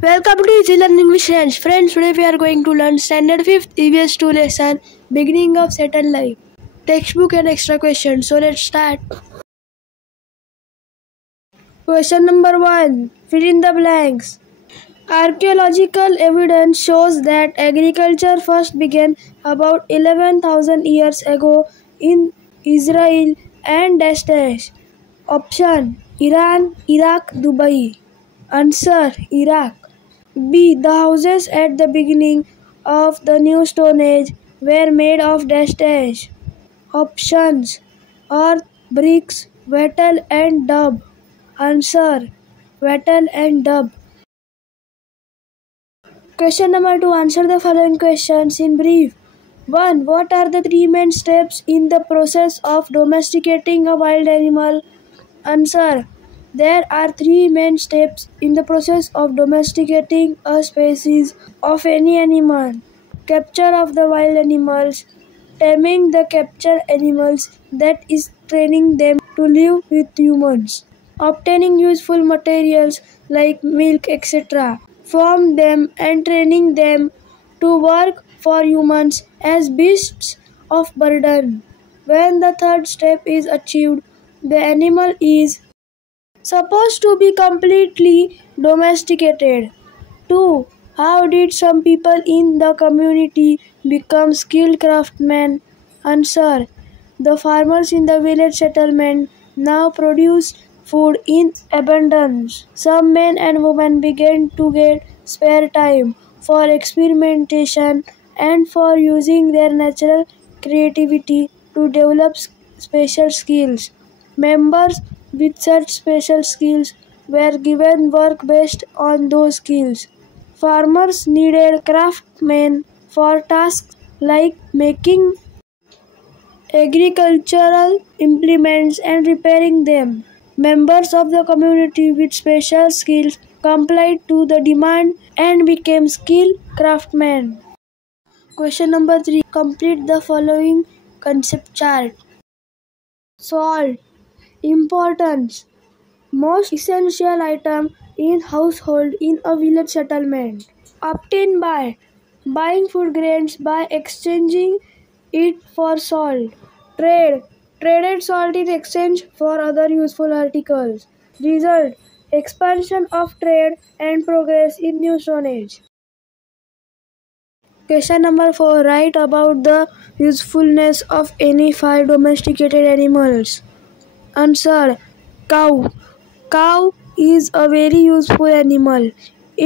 Welcome to Easy Learning with Shreyansh. Friends, today we are going to learn Standard 5th EVS 2 lesson, Beginning of Certain Life. Textbook and extra questions. So let's start. Question number 1. Fill in the blanks. Archaeological evidence shows that agriculture first began about 11,000 years ago in Israel and dash. Option: Iran, Iraq, Dubai. Answer: Iraq. B. The houses at the beginning of the New Stone Age were made of dash. Options: earth, bricks, wattle and dub. Answer: wattle and dub. Question number 2. Answer the following questions in brief. 1. What are the 3 main steps in the process of domesticating a wild animal? Answer: there are 3 main steps in the process of domesticating a species of any animal. Capture of the wild animals, taming the captured animals, that is training them to live with humans, obtaining useful materials like milk etc. from them and training them to work for humans as beasts of burden. When the 3rd step is achieved, the animal is supposed to be completely domesticated. 2. How did some people in the community become skilled craftsmen? Answer: the farmers in the village settlement now produce food in abundance. Some men and women began to get spare time for experimentation and for using their natural creativity to develop special skills. Members with such special skills were given work based on those skills. Farmers needed craftsmen for tasks like making agricultural implements and repairing them. Members of the community with special skills complied to the demand and became skilled craftsmen. Question number 3. Complete the following concept chart. Salt. Importance. Most essential item in household in a village settlement. Obtained by buying food grains by exchanging it for salt. Trade. Traded salt in exchange for other useful articles. Result: expansion of trade and progress in New Stone Age. Question number 4. Write about the usefulness of any 5 domesticated animals. Answer: cow. Cow is a very useful animal.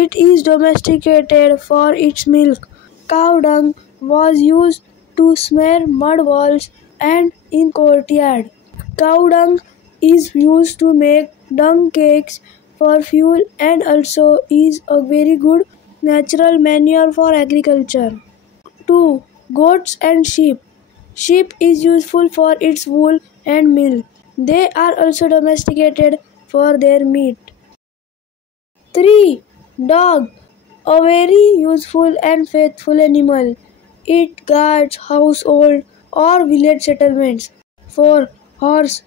It is domesticated for its milk. Cow dung was used to smear mud walls and in courtyard. Cow dung is used to make dung cakes for fuel and also is a very good natural manure for agriculture. 2. Goats and sheep. Sheep is useful for its wool and milk. They are also domesticated for their meat. 3. Dog. A very useful and faithful animal. It guards household or village settlements. 4. Horse.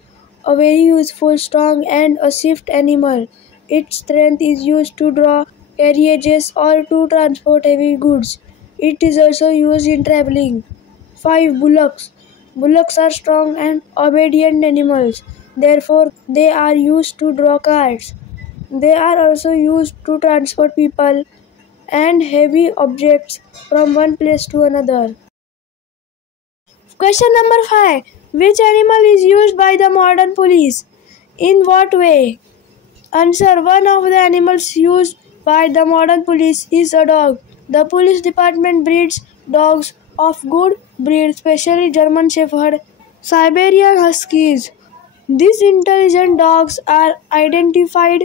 A very useful, strong and a swift animal. Its strength is used to draw carriages or to transport heavy goods. It is also used in traveling. 5. Bullocks. Bullocks are strong and obedient animals. Therefore, they are used to draw carts. They are also used to transport people and heavy objects from one place to another. Question number 5. Which animal is used by the modern police? In what way? Answer: one of the animals used by the modern police is a dog. The police department breeds dogs of good breed, especially German Shepherd, Siberian Huskies. These intelligent dogs are identified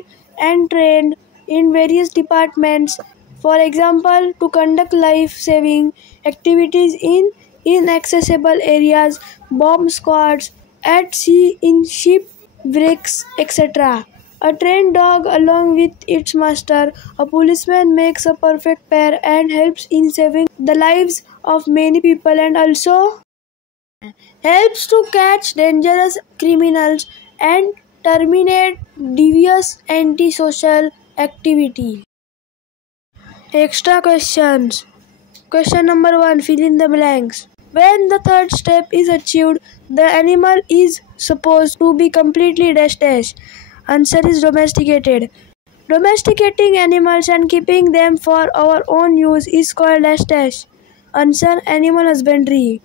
and trained in various departments, for example, to conduct life-saving activities in inaccessible areas, bomb squads, at sea, in shipwrecks, etc. A trained dog along with its master, a policeman, makes a perfect pair and helps in saving the lives of many people and also helps to catch dangerous criminals and terminate devious antisocial activity. Extra questions. Question number 1. Fill in the blanks. When the third step is achieved, the animal is supposed to be completely dash dash. Answer is domesticated. Domesticating animals and keeping them for our own use is called dash dash. Answer animal husbandry.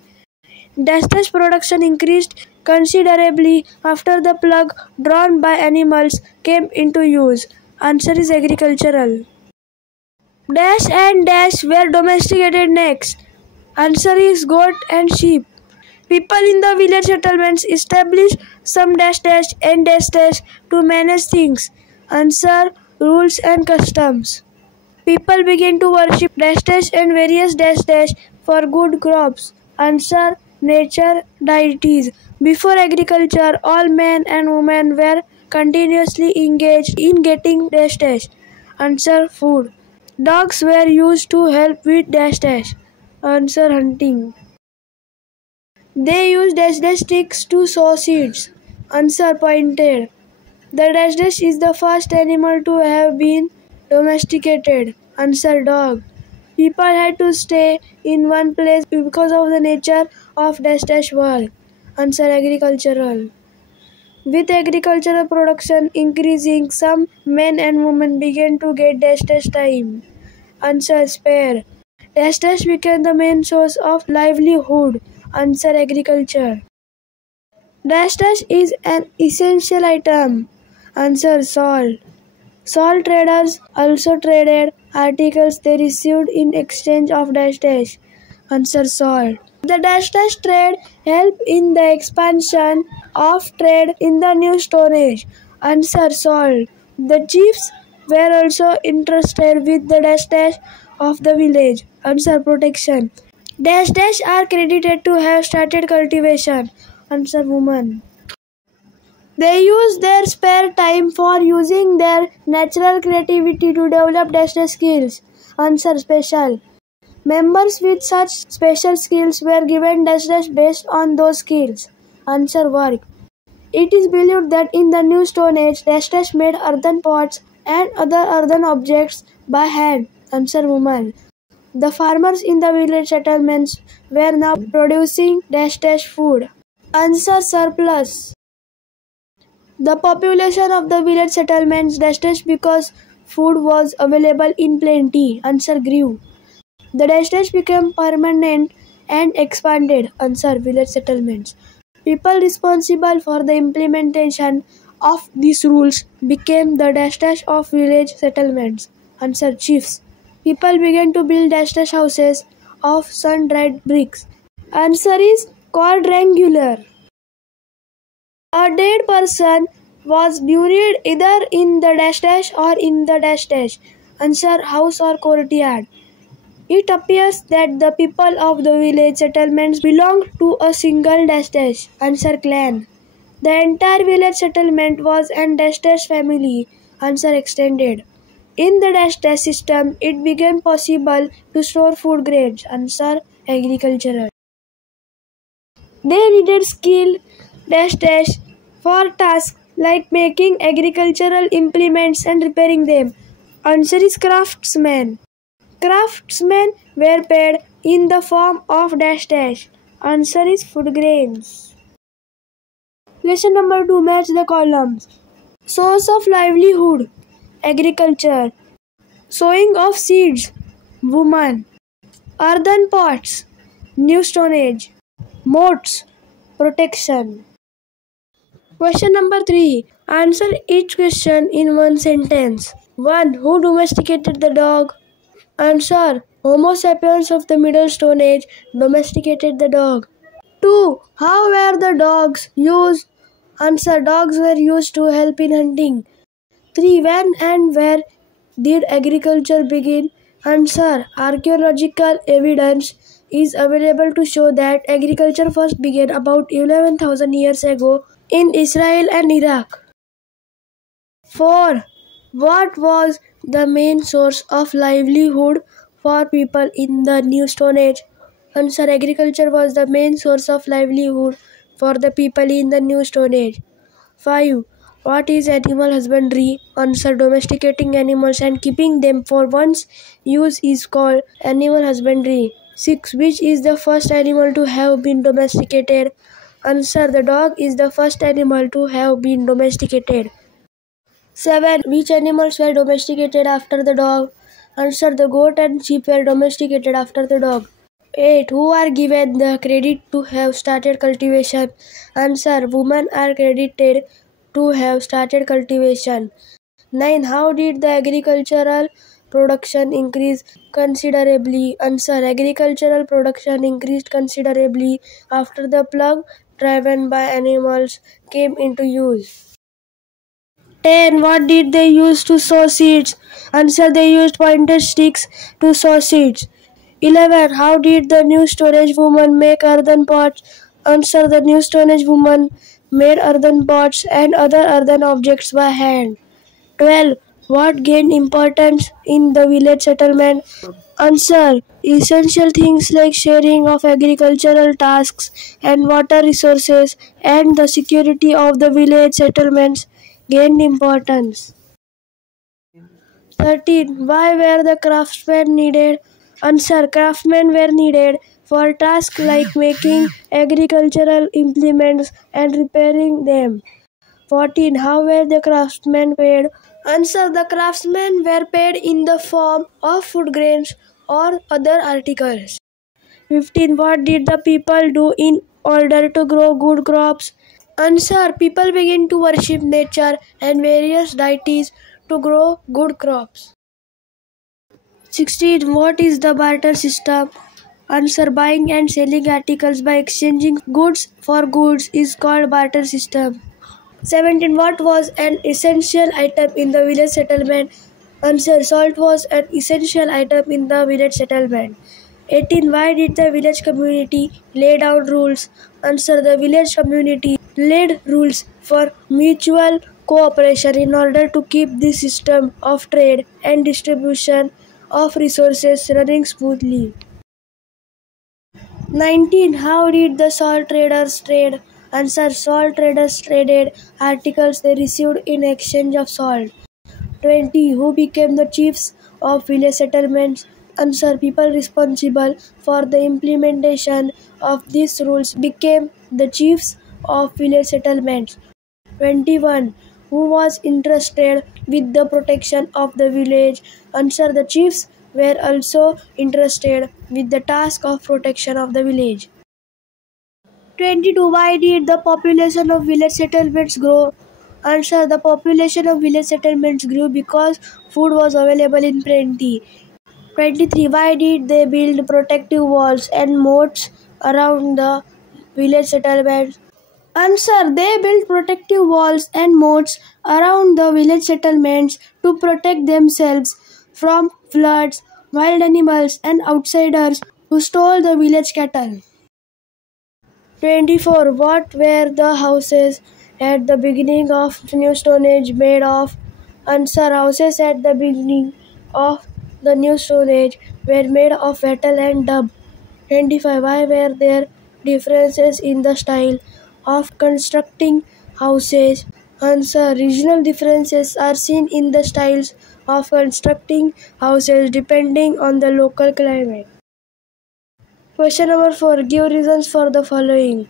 Dash dash production increased considerably after the plug drawn by animals came into use. Answer is agricultural. Dash and dash were domesticated next. Answer is goat and sheep. People in the village settlements established some dash dash and dash dash to manage things. Answer rules and customs. People began to worship dash dash and various dash dash for good crops. Answer nature deities. Before agriculture, all men and women were continuously engaged in getting dash dash. Answer food. Dogs were used to help with dash dash. Answer hunting. They used dash dash sticks to sow seeds. Answer pointed. The dash dash is the first animal to have been domesticated. Answer dog. People had to stay in one place because of the nature of dash dash work. Answer agricultural. With agricultural production increasing, some men and women began to get dash dash time. Answer spare. Dash dash became the main source of livelihood. Answer agriculture. Dash dash is an essential item. Answer salt. Salt traders also traded articles they received in exchange of dash dash. Answer salt. The dash dash trade helped in the expansion of trade in the New Stone Age. Answer salt. The chiefs were also interested with the dash dash of the village. Answer protection. Dash dash are credited to have started cultivation. Answer woman. They use their spare time for using their natural creativity to develop dash dash skills. Answer special. Members with such special skills were given dash dash based on those skills. Answer work. It is believed that in the New Stone Age, dash dash made earthen pots and other earthen objects by hand. Answer woman. The farmers in the village settlements were now producing dash dash food. Answer surplus. The population of the village settlements dash dash because food was available in plenty. Answer grew. The dash dash became permanent and expanded. Answer village settlements. People responsible for the implementation of these rules became the dash dash of village settlements. Answer chiefs. People began to build dash dash houses of sun-dried bricks. Answer is quadrangular. A dead person was buried either in the dash dash or in the dash dash. Answer house or courtyard. It appears that the people of the village settlements belonged to a single dash dash. Answer clan. The entire village settlement was an dash dash family. Answer extended. In the dash dash system, it became possible to store food grains. Answer agricultural. They needed skill dash dash for tasks like making agricultural implements and repairing them. Answer is craftsmen. Craftsmen were paid in the form of dash dash. Answer is food grains. Question number 2. Match the columns. Source of livelihood. Agriculture. Sowing of seeds. Woman. Earthen pots. New Stone Age. Moats. Protection. Question number 3. Answer each question in one sentence. 1. Who domesticated the dog? Answer. Homo sapiens of the Middle Stone Age domesticated the dog. 2. How were the dogs used? Answer. Dogs were used to help in hunting. 3. When and where did agriculture begin? Answer. Archaeological evidence is available to show that agriculture first began about 11,000 years ago in Israel and Iraq. 4. What was the main source of livelihood for people in the New Stone Age? Answer. Agriculture was the main source of livelihood for the people in the New Stone Age. 5. What is animal husbandry? Answer. Domesticating animals and keeping them for one's use is called animal husbandry. 6. Which is the first animal to have been domesticated? Answer. The dog is the first animal to have been domesticated. 7. Which animals were domesticated after the dog? Answer. The goat and sheep were domesticated after the dog. 8. Who are given the credit to have started cultivation? Answer. Women are credited to have started cultivation. 9. How did the agricultural production increase considerably? Answer. Agricultural production increased considerably after the plough driven by animals came into use. 10. What did they use to sow seeds? Answer. They used pointed sticks to sow seeds. 11. How did the new storage woman make earthen pots? Answer. The new storage woman made earthen pots and other earthen objects by hand. 12. What gained importance in the village settlement? Answer. Essential things like sharing of agricultural tasks and water resources and the security of the village settlements gained importance. 13. Why were the craftsmen needed? Answer. Craftsmen were needed for tasks like making agricultural implements and repairing them. 14. How were the craftsmen paid? Answer. The craftsmen were paid in the form of food grains or other articles. 15. What did the people do in order to grow good crops? Answer. People began to worship nature and various deities to grow good crops. 16. What is the barter system? Answer. Buying and selling articles by exchanging goods for goods is called barter system. 17. What was an essential item in the village settlement? Answer. Salt was an essential item in the village settlement. 18. Why did the village community lay down rules? Answer. The village community laid rules for mutual cooperation in order to keep the system of trade and distribution of resources running smoothly. 19. How did the salt traders trade? Answer. Salt traders traded articles they received in exchange of salt. 20. Who became the chiefs of village settlements? Answer. People responsible for the implementation of these rules became the chiefs of village settlements. 21. Who was entrusted with the protection of the village? Answer. The chiefs were also entrusted with the task of protection of the village. 22. Why did the population of village settlements grow? Answer. The population of village settlements grew because food was available in plenty. 23. Why did they build protective walls and moats around the village settlements? Answer. They built protective walls and moats around the village settlements to protect themselves from floods, wild animals and outsiders who stole the village cattle. 24. What were the houses at the beginning of New Stone Age made of? Answer. Houses at the beginning of the New Stone Age were made of wattle and dub. 25. Why were there differences in the style of constructing houses? Answer. Regional differences are seen in the styles of constructing houses depending on the local climate. Question number 4. Give reasons for the following.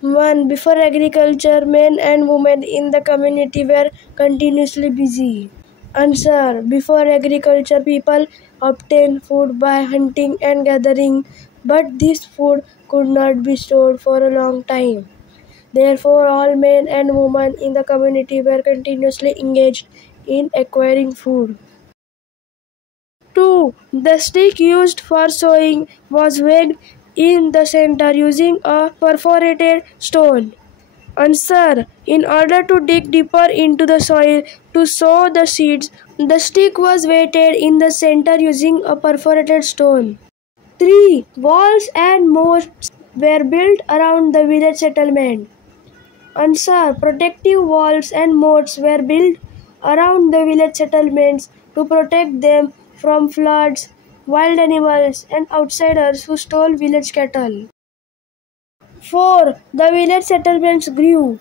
1. Before agriculture, men and women in the community were continuously busy. Answer. Before agriculture, people obtained food by hunting and gathering, but this food could not be stored for a long time. Therefore, all men and women in the community were continuously engaged in acquiring food. 2. The stick used for sowing was wedged in the center using a perforated stone. Answer. In order to dig deeper into the soil to sow the seeds, the stick was weighted in the center using a perforated stone. 3. Walls and moats were built around the village settlement. Answer. Protective walls and moats were built around the village settlements to protect them from floods, wild animals, and outsiders who stole village cattle. 4. The village settlements grew.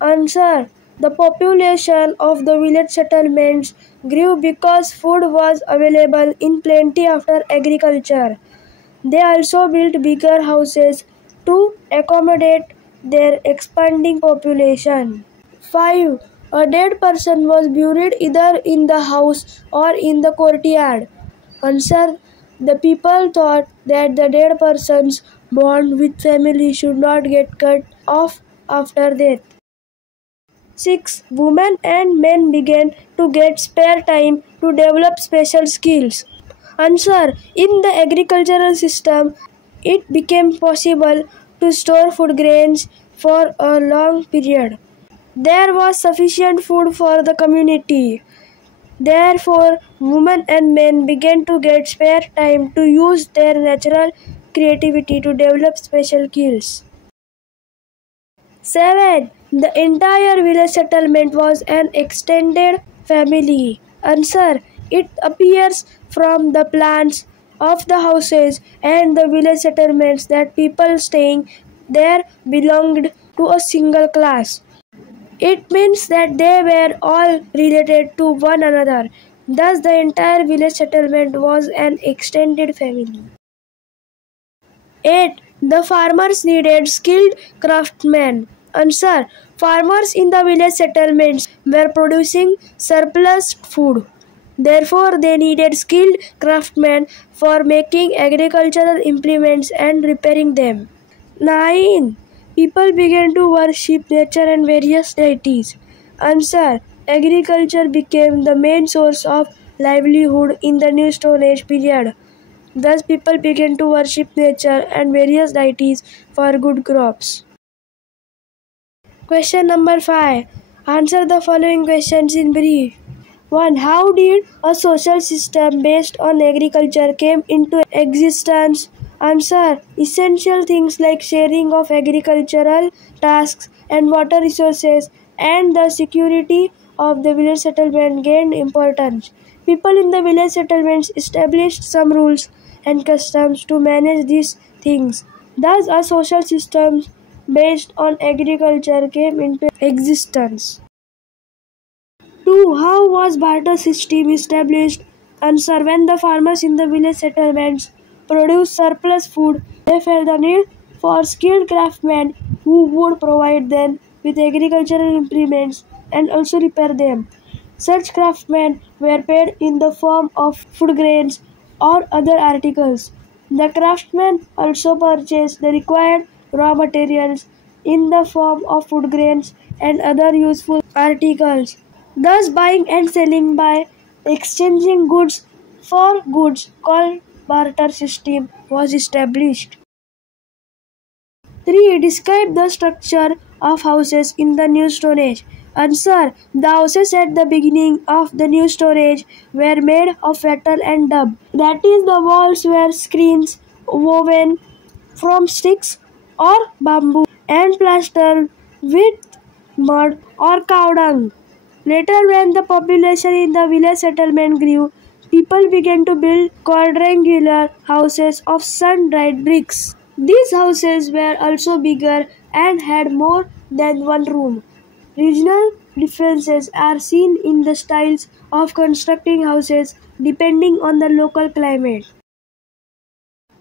Answer. The population of the village settlements grew because food was available in plenty after agriculture. They also built bigger houses to accommodate their expanding population. 5. A dead person was buried either in the house or in the courtyard. Answer. The people thought that the dead person's bond with family should not get cut off after death. 6. Women and men began to get spare time to develop special skills. Answer. In the agricultural system, it became possible to store food grains for a long period. There was sufficient food for the community. Therefore, women and men began to get spare time to use their natural creativity to develop special skills. 7. The entire village settlement was an extended family. Answer. It appears from the plans of the houses and the village settlements that people staying there belonged to a single class. It means that they were all related to one another. Thus, the entire village settlement was an extended family. 8. The farmers needed skilled craftsmen. Answer. Farmers in the village settlements were producing surplus food. Therefore, they needed skilled craftsmen for making agricultural implements and repairing them. 9. People began to worship nature and various deities. Answer. Agriculture became the main source of livelihood in the New Stone Age period. Thus, people began to worship nature and various deities for good crops. Question number 5. Answer the following questions in brief. 1. How did a social system based on agriculture came into existence? Answer. Essential things like sharing of agricultural tasks and water resources and the security of the village settlement gained importance. People in the village settlements established some rules and customs to manage these things. Thus, a social system based on agriculture came into existence. 2. How was barter system established? Answer. When the farmers in the village settlements produced surplus food, they felt the need for skilled craftsmen who would provide them with agricultural implements and also repair them. Such craftsmen were paid in the form of food grains or other articles. The craftsmen also purchased the required raw materials in the form of food grains and other useful articles. Thus, buying and selling by exchanging goods for goods called barter system was established. 3. Describe the structure of houses in the New Stone Age. Answer. The houses at the beginning of the New Stone Age were made of wattle and dub. That is, the walls were screens woven from sticks or bamboo and plastered with mud or cow dung. Later, when the population in the village settlement grew, people began to build quadrangular houses of sun-dried bricks. These houses were also bigger and had more than one room. Regional differences are seen in the styles of constructing houses depending on the local climate.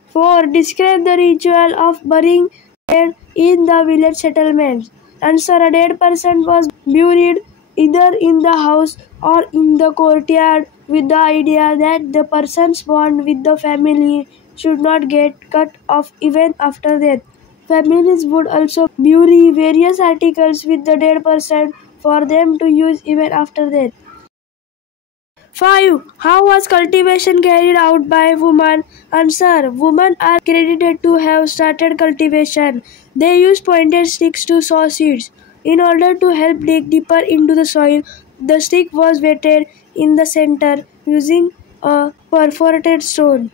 4. Describe the ritual of burying dead in the village settlements. Answer. A dead person was buried either in the house or in the courtyard with the idea that the person's bond with the family should not get cut off even after death. Families would also bury various articles with the dead person for them to use even after death. 5. How was cultivation carried out by women? Answer. Women are credited to have started cultivation. They used pointed sticks to sow seeds. In order to help dig deeper into the soil, the stick was weighted in the center using a perforated stone.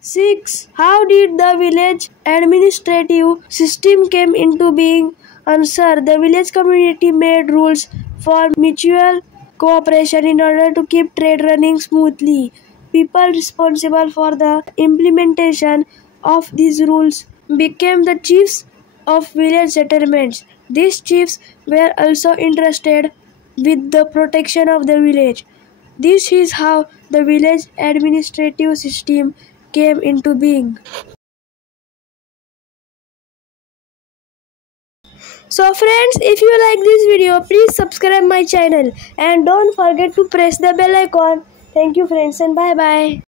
6. How did the village administrative system came into being? Answer. The village community made rules for mutual cooperation in order to keep trade running smoothly. People responsible for the implementation of these rules became the chiefs of village settlements. These chiefs were also interested with the protection of the village. This is how the village administrative system came into being. So friends, if you like this video, please subscribe my channel and don't forget to press the bell icon. Thank you friends and bye bye.